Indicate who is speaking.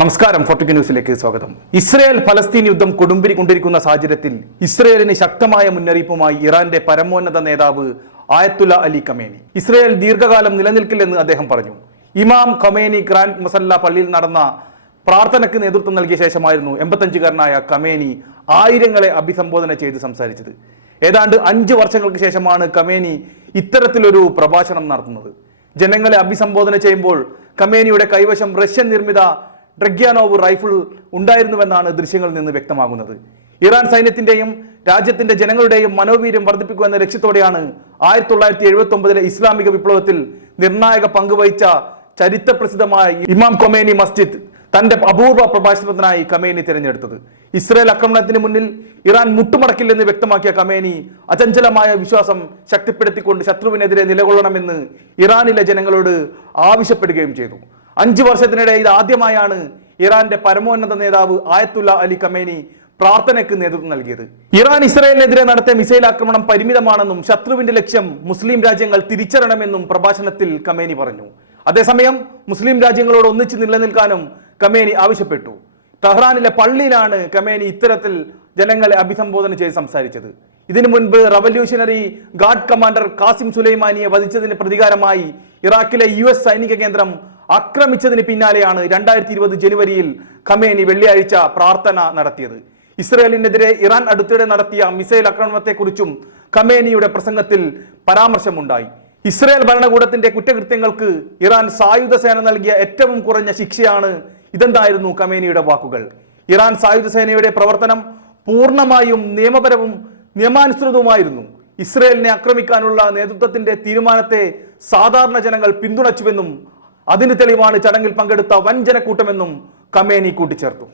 Speaker 1: നമസ്കാരം ഫോർട്ടിക് ന്യൂസിലേക്ക് സ്വാഗതം. ഇസ്രയേൽ ഫലസ്തീൻ യുദ്ധം കൊടുമ്പിരി കൊണ്ടിരിക്കുന്ന സാഹചര്യത്തിൽ ഇസ്രയേലിന് ശക്തമായ മുന്നറിയിപ്പുമായി ഇറാന്റെ പരമോന്നത നേതാവ് ആയത്തുല്ല അലി കമേനി ഇസ്രയേൽ ദീർഘകാലം നിലനിൽക്കില്ലെന്ന് അദ്ദേഹം പറഞ്ഞു. ഇമാം ഖമേനി ഗ്രാൻഡ് മസല്ല പള്ളിയിൽ നടന്ന പ്രാർത്ഥനയ്ക്ക് നേതൃത്വം നൽകിയ ശേഷമായിരുന്നു എൺപത്തഞ്ചുകാരനായ കമേനി ആയിരങ്ങളെ അഭിസംബോധന ചെയ്ത് സംസാരിച്ചത്. ഏതാണ്ട് അഞ്ച് വർഷങ്ങൾക്ക് ശേഷമാണ് കമേനി ഇത്തരത്തിലൊരു പ്രഭാഷണം നടത്തുന്നത്. ജനങ്ങളെ അഭിസംബോധന ചെയ്യുമ്പോൾ കമേനിയുടെ കൈവശം റഷ്യൻ നിർമ്മിത ഡ്രഗ്യാനോവ് റൈഫിൾ ഉണ്ടായിരുന്നുവെന്നാണ് ദൃശ്യങ്ങളിൽ നിന്ന് വ്യക്തമാകുന്നത്. ഇറാൻ സൈന്യത്തിന്റെയും രാജ്യത്തിന്റെ ജനങ്ങളുടെയും മനോവീര്യം വർദ്ധിപ്പിക്കുക എന്ന ലക്ഷ്യത്തോടെയാണ് ആയിരത്തി തൊള്ളായിരത്തി എഴുപത്തി ഒമ്പതിലെ ഇസ്ലാമിക വിപ്ലവത്തിൽ നിർണായക പങ്കുവഹിച്ച ചരിത്രപ്രസിദ്ധമായ ഇമാം കൊമേനി മസ്ജിദ് തന്റെ അപൂർവ പ്രഭാഷണത്തിനായി കമേനി തിരഞ്ഞെടുത്തത്. ഇസ്രയേൽ ആക്രമണത്തിന് മുന്നിൽ ഇറാൻ മുട്ടുമടക്കില്ലെന്ന് വ്യക്തമാക്കിയ കമേനി അചഞ്ചലമായ വിശ്വാസം ശക്തിപ്പെടുത്തിക്കൊണ്ട് ശത്രുവിനെതിരെ നിലകൊള്ളണമെന്ന് ഇറാനിലെ ജനങ്ങളോട് ആവശ്യപ്പെടുകയും ചെയ്തു. അഞ്ചു വർഷത്തിനിടെ ഇത് ആദ്യമായാണ് ഇറാന്റെ പരമോന്നത നേതാവ് ആയത്തുല്ല അലി കമേനി പ്രാർത്ഥനയ്ക്ക് നേതൃത്വം നൽകിയത്. ഇറാൻ ഇസ്രയേലിനെതിരെ നടത്തിയ മിസൈൽ ആക്രമണം പരിമിതമാണെന്നും ശത്രുവിന്റെ ലക്ഷ്യം മുസ്ലിം രാജ്യങ്ങൾ തിരിച്ചറിയണമെന്നും പ്രഭാഷണത്തിൽ കമേനി പറഞ്ഞു. അതേസമയം മുസ്ലിം രാജ്യങ്ങളോട് ഒന്നിച്ച് നിലനിൽക്കാനും കമേനി ആവശ്യപ്പെട്ടു. തഹ്റാനിലെ പള്ളിയിലാണ് കമേനി ഇത്തരത്തിൽ ജനങ്ങളെ അഭിസംബോധന ചെയ്ത് സംസാരിച്ചത്. ഇതിനു മുൻപ് റവല്യൂഷണറി ഗാർഡ് കമാൻഡർ കാസിം സുലൈമാനിയെ വധിച്ചതിന് പ്രതികാരമായി ഇറാഖിലെ യു എസ് സൈനിക കേന്ദ്രം ആക്രമിച്ചതിന് പിന്നാലെയാണ് രണ്ടായിരത്തി ഇരുപത് ജനുവരിയിൽ ഖമേനി വെള്ളിയാഴ്ച പ്രാർത്ഥന നടത്തിയത്. ഇസ്രയേലിനെതിരെ ഇറാൻ അടുത്തിടെ നടത്തിയ മിസൈൽ ആക്രമണത്തെക്കുറിച്ചും ഖമേനിയുടെ പ്രസംഗത്തിൽ പരാമർശമുണ്ടായി. ഇസ്രയേൽ ഭരണകൂടത്തിന്റെ കുറ്റകൃത്യങ്ങൾക്ക് ഇറാൻ സായുധ സേന നൽകിയ ഏറ്റവും കുറഞ്ഞ ശിക്ഷയാണ് ഇതെന്തായിരുന്നു ഖമേനിയുടെ വാക്കുകൾ. ഇറാൻ സായുധ സേനയുടെ പ്രവർത്തനം പൂർണമായും നിയമപരവും നിയമാനുസൃതവുമായിരുന്നു. ഇസ്രയേലിനെ ആക്രമിക്കാനുള്ള നേതൃത്വത്തിന്റെ തീരുമാനത്തെ സാധാരണ ജനങ്ങൾ പിന്തുണച്ചുവെന്നും അതിന് തെളിവാണ് ചടങ്ങിൽ പങ്കെടുത്ത വഞ്ചനക്കൂട്ടമെന്നും കമേനി കൂട്ടിച്ചേർത്തു.